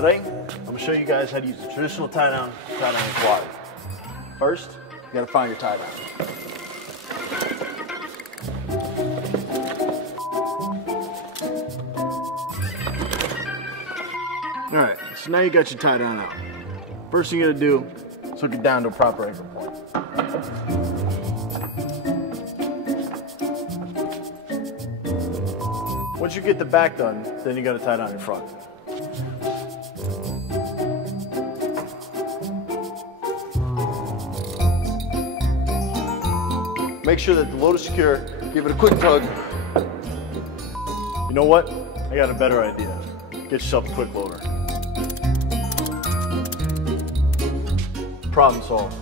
Today, I'm going to show you guys how to use a traditional tie down in quad. First, you got to find your tie down. Alright, so now you got your tie down out. First thing you got to do is hook it down to a proper anchor point. Once you get the back done, then you got to tie down your front. Make sure that the load is secure, give it a quick tug. You know what? I got a better idea. Get yourself a QuickLoader. Problem solved.